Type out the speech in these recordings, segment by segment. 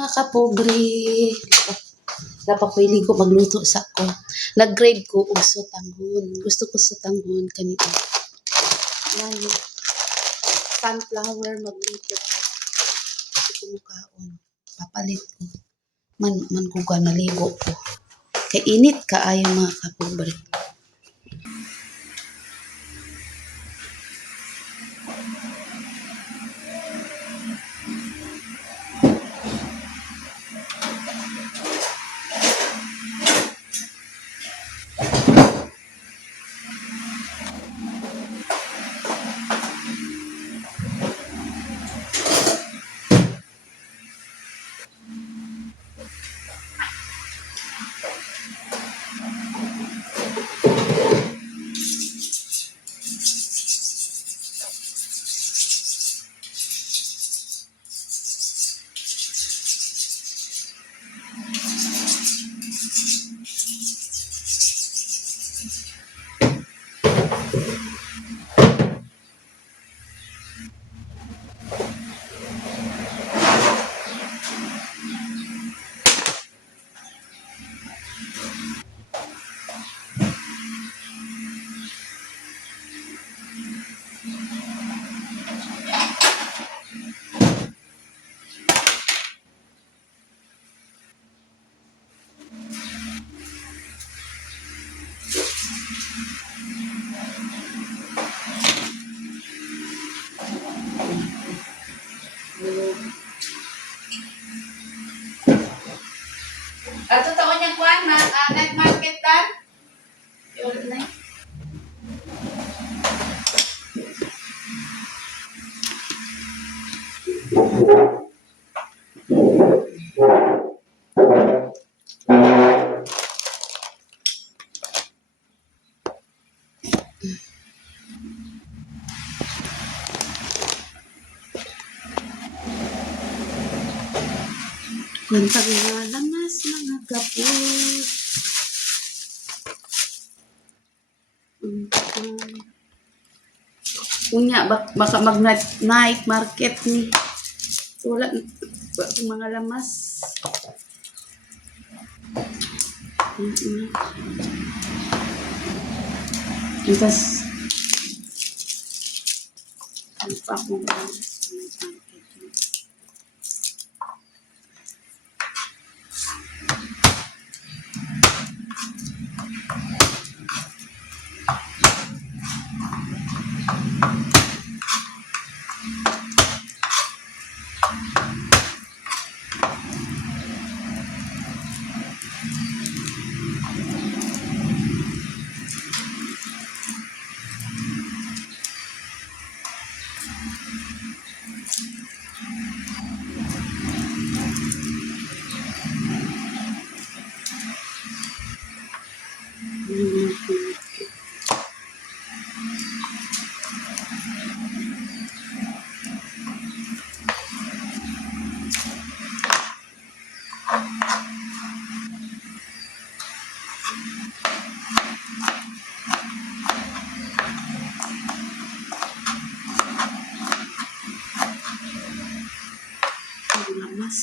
Mga kapobre, dapat ko iligo magluto sa ko. Nag-grade ko og sotanghon. Gusto ko sotanghon kanito. Yan, sunflower magluto ko. Gusto ko mukaon. Papalit ko. Man ko ka naligo ko. Kay init kaayo mga kapobre. Ato taon niyang kuhan, night market dan? Yun na. Kuntag nga lamas mga gapos. Unya, baka mag-night market ni. Wala mga lamas. Tapos, ano pa akong night market. Lamas.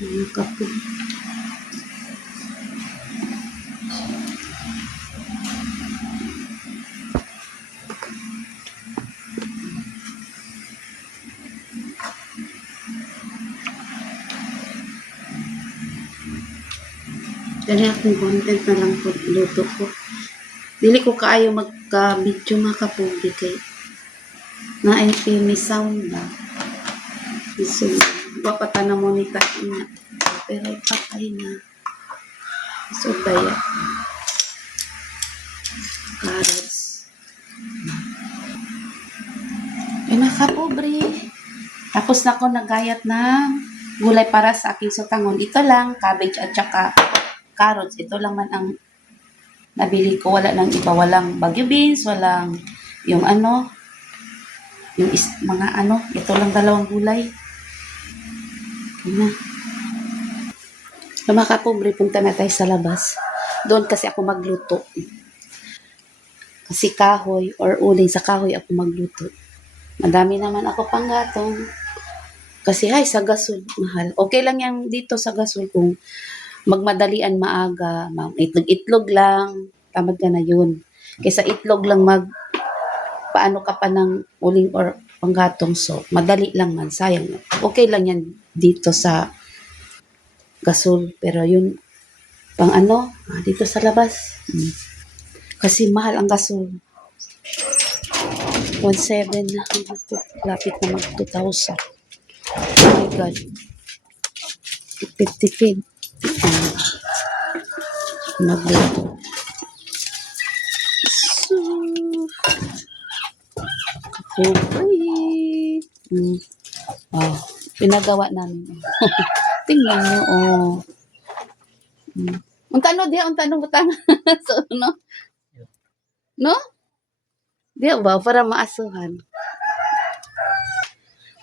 Mga kapon. Dali akong content na lang po luto ko. Dili ko kaayo magka-video mga kapobre kay na-MP sound na. So, wapata na monita na. Pero ipatay na. So, daya. Carrots. Ay, mga kapobre. Tapos na ako nagayat ng gulay para sa aking sotanghon. Ito lang, cabbage at saka carrots. Ito lang man ang nabili ko. Wala nang iba. Walang bagyo beans. Walang yung ano. Yung mga ano. Ito lang dalawang gulay. Na. So, mga kapobre, punta na tayo sa labas. Doon kasi ako magluto. Kasi kahoy or uling sa kahoy ako magluto. Madami naman ako pang gatong. Kasi ay, sa gasol, mahal. Okay lang yan dito sa gasol kung magmadalian maaga, itlog-itlog lang, tamad ka na yun. Kaysa itlog lang paano ka pa ng uling or panggatong so, madali lang man, sayang. Okay lang yan dito sa gasol, pero yun, pang ano, dito sa labas. Kasi mahal ang gasol. 1,700 na, lapit na mag 2,000. Oh my God. 50 magluto. So, okay. Oh, pinagawa namin. Tingnan nyo, oh. Unta no, diya, unta no, butang. So, no? No? Diya ba, para maasuhan.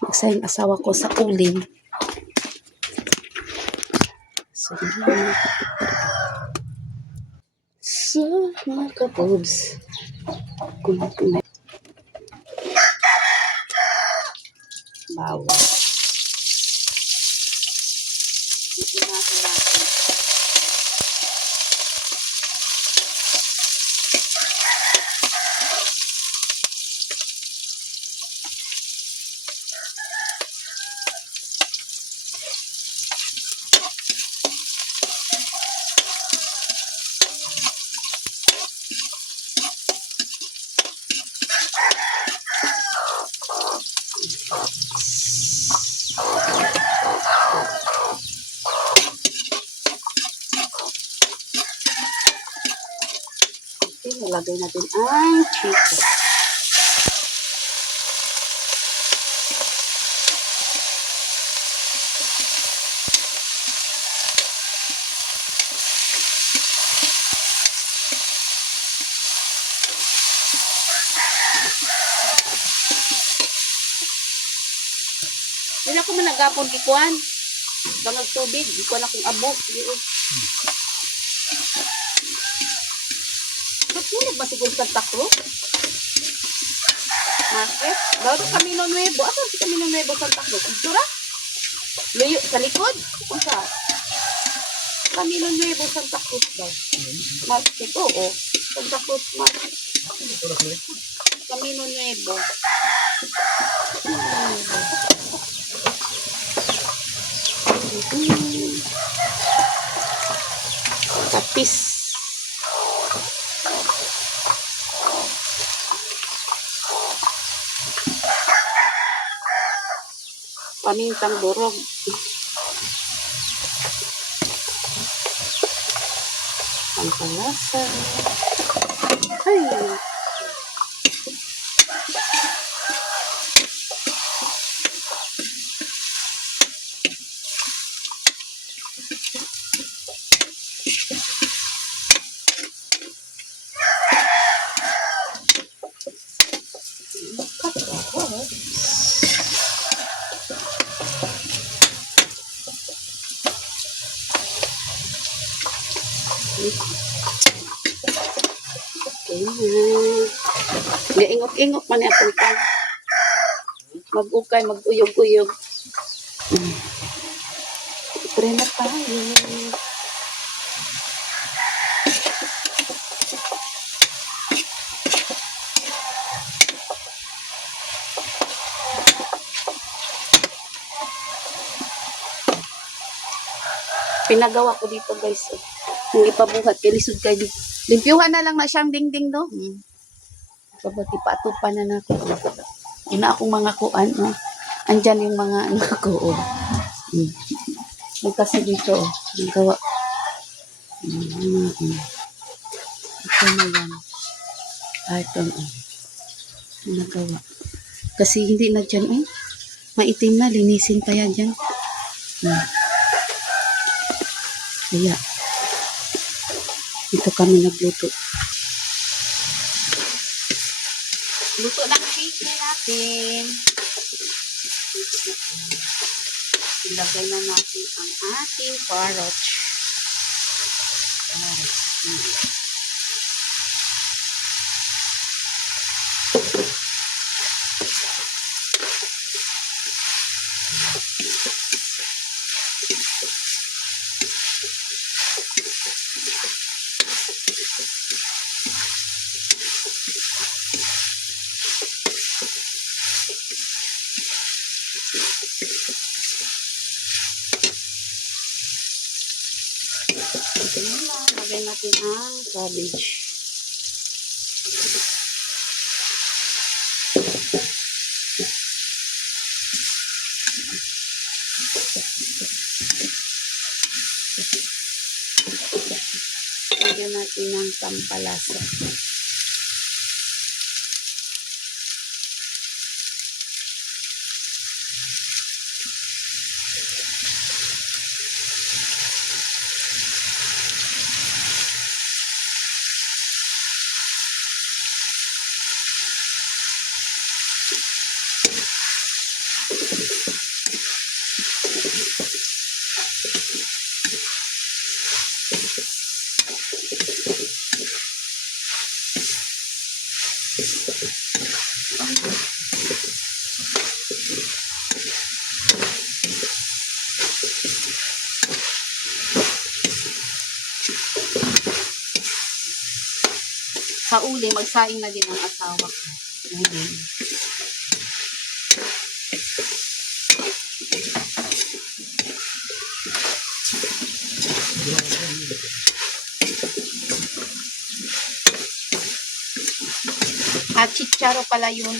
Magsayang asawa ko sa uling. So, mga kabobs. Bawal. Ipunasan natin. Okay, nalagay natin ang chicken. Hindi ako managapon kikuan. Bangag tubig, di ko na kung abok. Ba't yun ba siguro sa taklo? Market? Baru Camino Nuevo. Asan si Camino Nuevo sa taklo? Kultura? Luyo sa likod? Kung sa? Camino Nuevo Santa Cruz daw. Market, oo. Santa Cruz Market. Camino Nuevo. Tapis. Pamintang durog. Pampalasa. Ay! Ingok-ingok man atong tang. Mag-ukay, mag-uyog-uyog. Pre na tayo. Pinagawa ko dito guys. Kung ipabuhat, kilisod kay dito. Limpyuhan na lang na siyang dingding do. Kapag ipatupan na nako. Una akong mga kuan, no? Andyan yung mga anak ko, oh. Kasi dito, oh. Nagawa. Ito na yan. Ito, oh. Nagawa. Kasi hindi na dyan, oh. Maitim na, linisin pa yan dyan. Kaya, dito kami nagluto. Luto ng cake natin. Ilagay na natin ang ating carrot. natin ang cabbage. Lagyan natin ng pampalasa. Sa uli, magsaing na din ang asawa ko. Uli. At chicharo pala yun.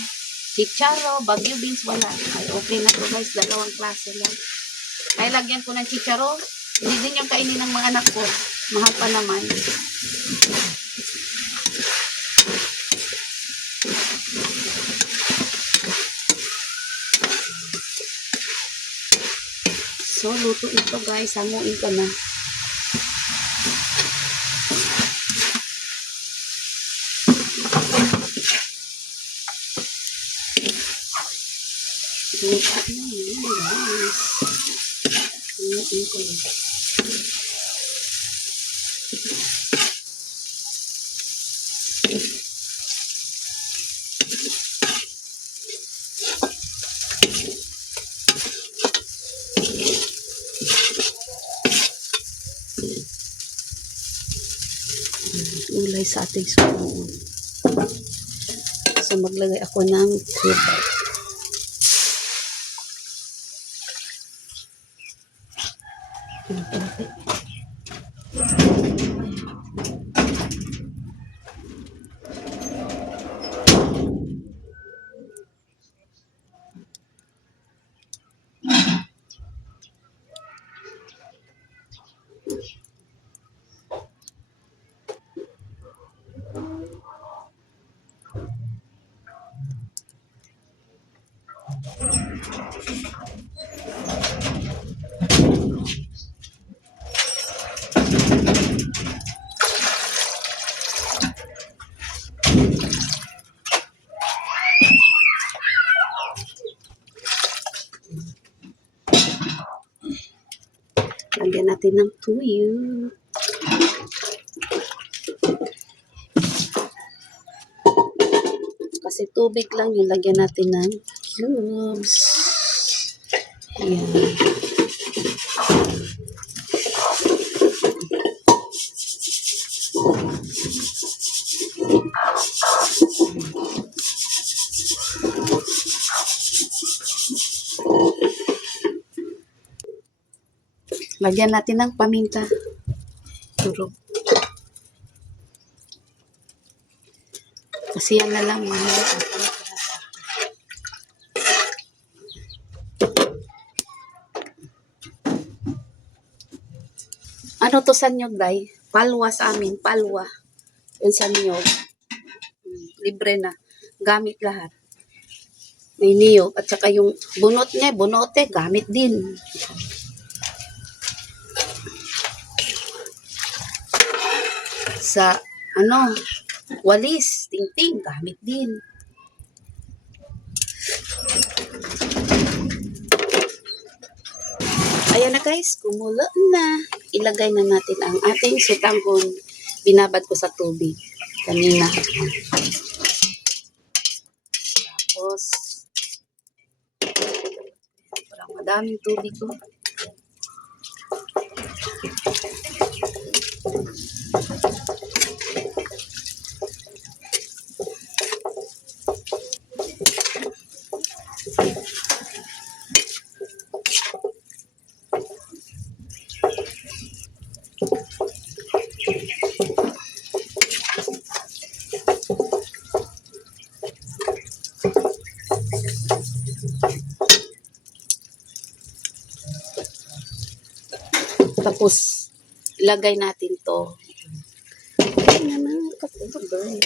Chicharo, Baguio beans, wala. Ay, okay na to guys. Dalawang klase lang. Ay, lagyan ko ng chicharo. Hindi din yung kainin ng mga anak ko. Mahal pa naman. So, luto ito guys. Hanguin ko na. Luto na yun guys. Hanguin ko na. Ulay sa ating sumunod. So, maglagay ako ng tubig. Lagyan natin ng tuyo. Kasi tubig lang yung lagyan natin ng cubes. Ayan. Lagyan natin ng paminta. Turog. Kasi yan na lang. Ano to sa niyog, day? Palwa sa amin. Palwa. Yun sa niyog. Libre na. Gamit lahat. May niyog. At saka yung bunot niya, bunote, gamit din. Sa, walis, ting-ting, gamit din. Ayan na guys, kumulo na. Ilagay na natin ang ating sutanghon. Binabad ko sa tubig kanina. Tapos, parang madaming tubig ko. Tapos, ilagay natin to. Ayan na, kapobre.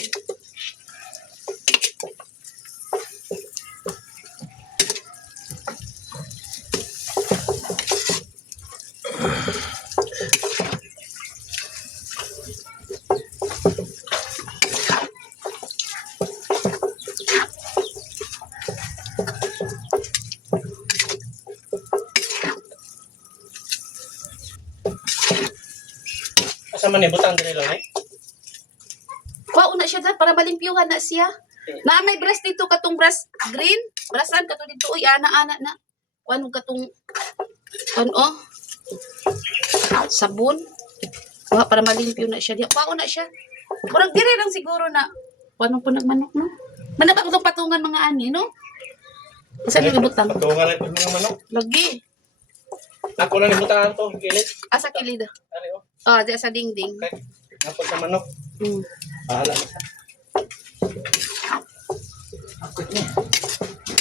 Asa man ni butang diri lang ay? Kuha una siya dyan para malimpyuhan na siya. Na may brush dito katong brush green. Brushan kato dito. Uy, ana-ana na. Kuha katong oh. Sabon. Kuha para malimpyo na siya. Kuha una siya. Murag dire lang siguro na. Kuha po nagmanok, no? Manapa ko patungan mga ani, no? Isa ni butang. Patungan ay mga manok. Lagi. Ako na ni butang to, kilit. Asa kilid. Ari oh. Oh, di sa dingding. Okay. Ako sa manok. Hmm. Bahala na siya.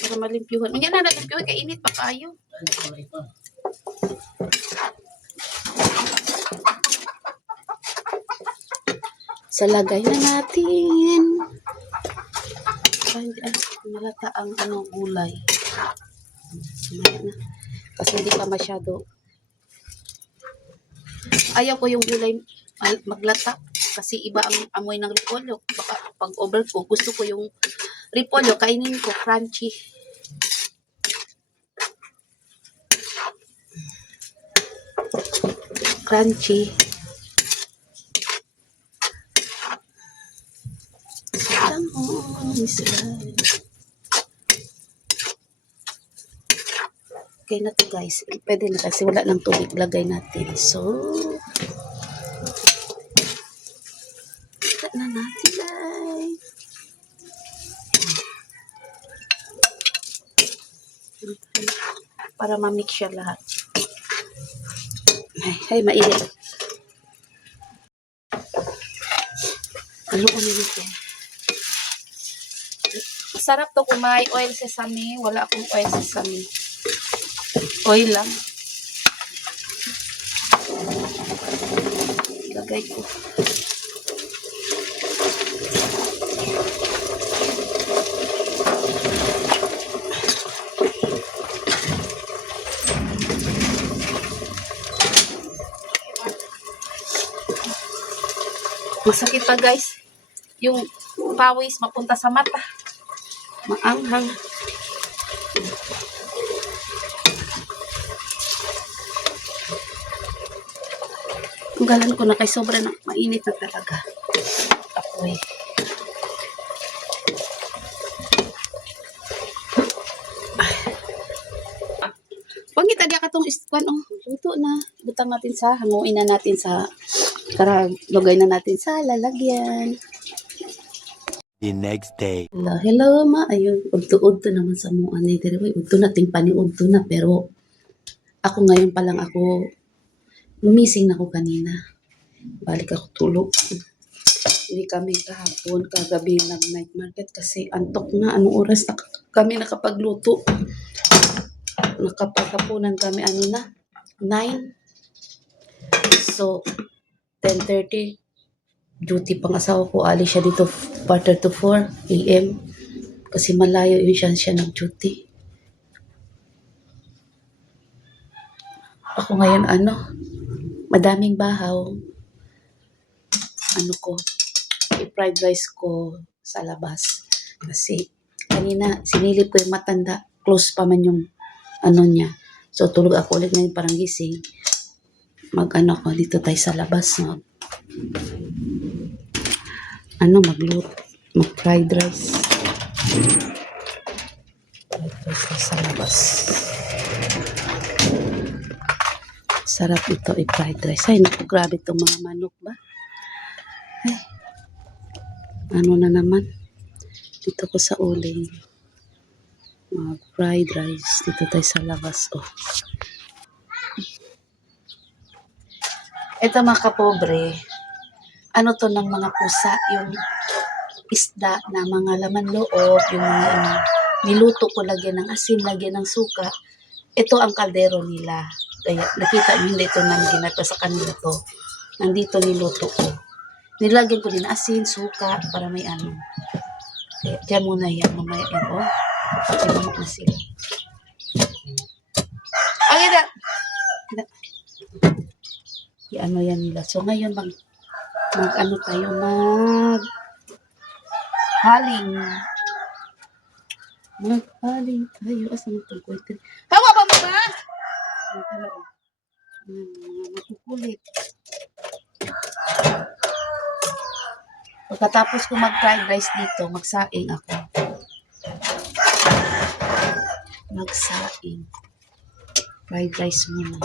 Para malimpyuhan. Ang yan na nalimpyuhan. Kainit pa kayo. Salagay na natin. Ay, malata ang gulay. Mamaya na. Kasi hindi pa masyado. Ayaw ko yung gulay maglata. Kasi iba ang amoy ng repolyo. Baka pag overcook, gusto ko yung repolyo, kainin ko, crunchy. Crunchy. Okay na to guys. Pwede na kasi wala ng tubig. Lagay natin. So, na natin guys. Para ma-mix siya lahat. Ay, mainit. Haluan nito. Masarap to kung may oil sesame. Wala akong oil sesame. Oil lang. Lagay ko. Masakit pa guys. Yung pawis mapunta sa mata. Maanghang. Tunggalan ko na kay sobra na mainit na talaga. Apoy. Pangit adi ka tong ispan oh. Luto na. Butang natin sa hanguin na natin sa lagay na natin sa lalagyan. The next day. Hello ma. Ayun, udto-udto naman sa mga ani diri. Udto na ting paniudto na pero ako ngayon pa lang ako gumising na ako kanina. Balik ako tulog. Hindi kami kahapon, kagabi nag-night market kasi antok na. Anong oras na kami nakapagluto? Nakapaghapunan kami na? 9. So, 10:30. Duty pang asawa ko. Alis siya dito 4 to 4 a.m. Kasi malayo yun siya nag-duty. Ako ngayon madaming bahaw. I-fried rice ko sa labas. Kasi kanina sinilip ko yung matanda. Close pa man yung niya. So tulog ako ulit ngayon parang gising. Ko dito tayo sa labas. Mag-fried rice. Fried rice sa labas. Sarap ito i-fried rice. Ay, naku, grabe itong mga manok ba? Ay, na naman. Dito ko sa uling. Fried rice. Dito tayo sa labas. Oh. Ito mga kapobre. To ng mga pusa? Yung isda na mga laman loob. Yung mga niluto ko, lagyan ng asin, lagyan ng suka. Ito ang kaldero nila. Kaya nakita niyo hindi ito nang ginagawa sa kanila to. Nandito niluto ko. Nilagyan ko din asin, suka, para may ano. Kaya dyan muna yan. Mamaya yan. Oh, pakilamok na sila. Ang ina! I-ano yan nila. So ngayon mag-ano tayo, haling. Magpaling tayo. Asan itong kwento? Hawa ba mo ba? Mga makukulit. Pagkatapos ko mag-fried rice dito, magsaing ako. Magsaing. Fried rice muna.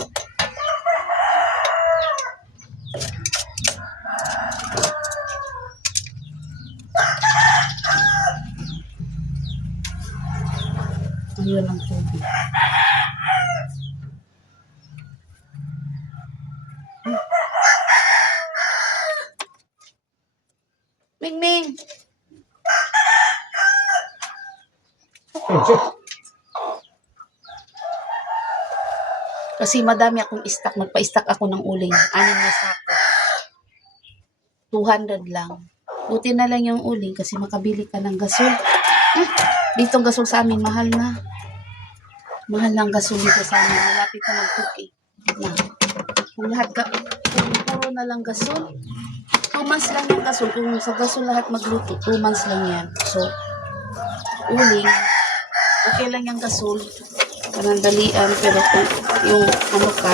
Ayun ang tubig. Ming Ming! Kasi madami akong stock. Magpa-stock ako ng uling. 6 na sako. 200 lang. Buti na lang yung uling kasi makabili ka ng gasol. Dito ang gasol sa amin, mahal na. Mahal lang gasol dito sa amin. Malapit na mag-cookie. Na. Kung lahat ka, kung puro na lang gasol, 2 months lang yung gasol. Kung sa gasol lahat magluto, 2 months lang yan. So, uling, okay lang yung gasol. Panandalian, pero kung yung ano ka,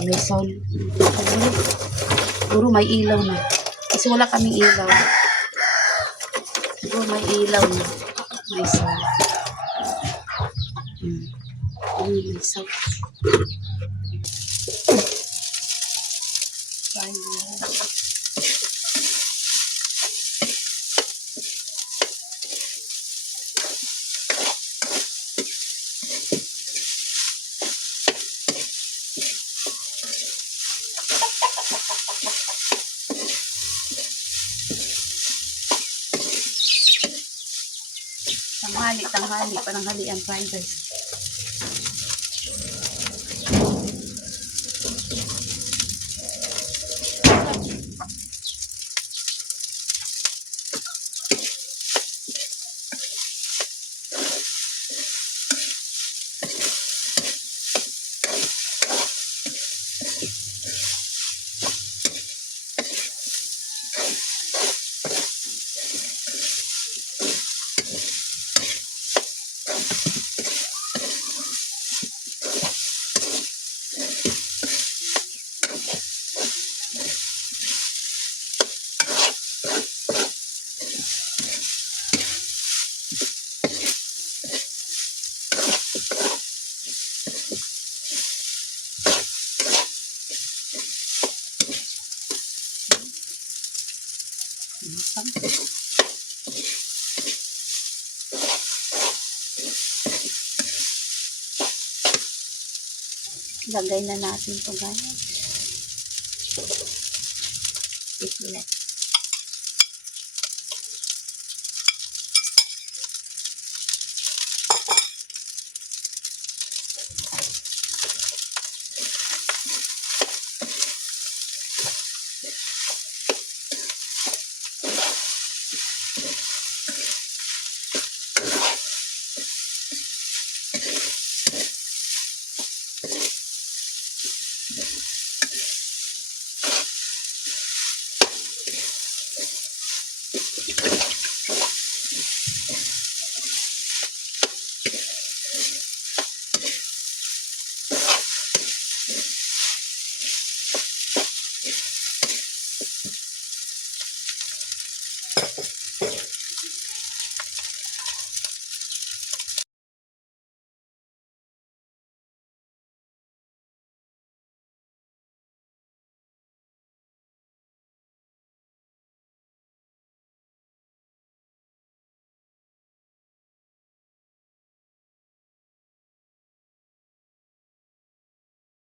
may sound. Siguro may ilaw na. Kasi wala kaming ilaw. Siguro may ilaw na. May sound. May sound. Tanghali, pananghalian fried rice. Lagay na natin ito, guys. Islet.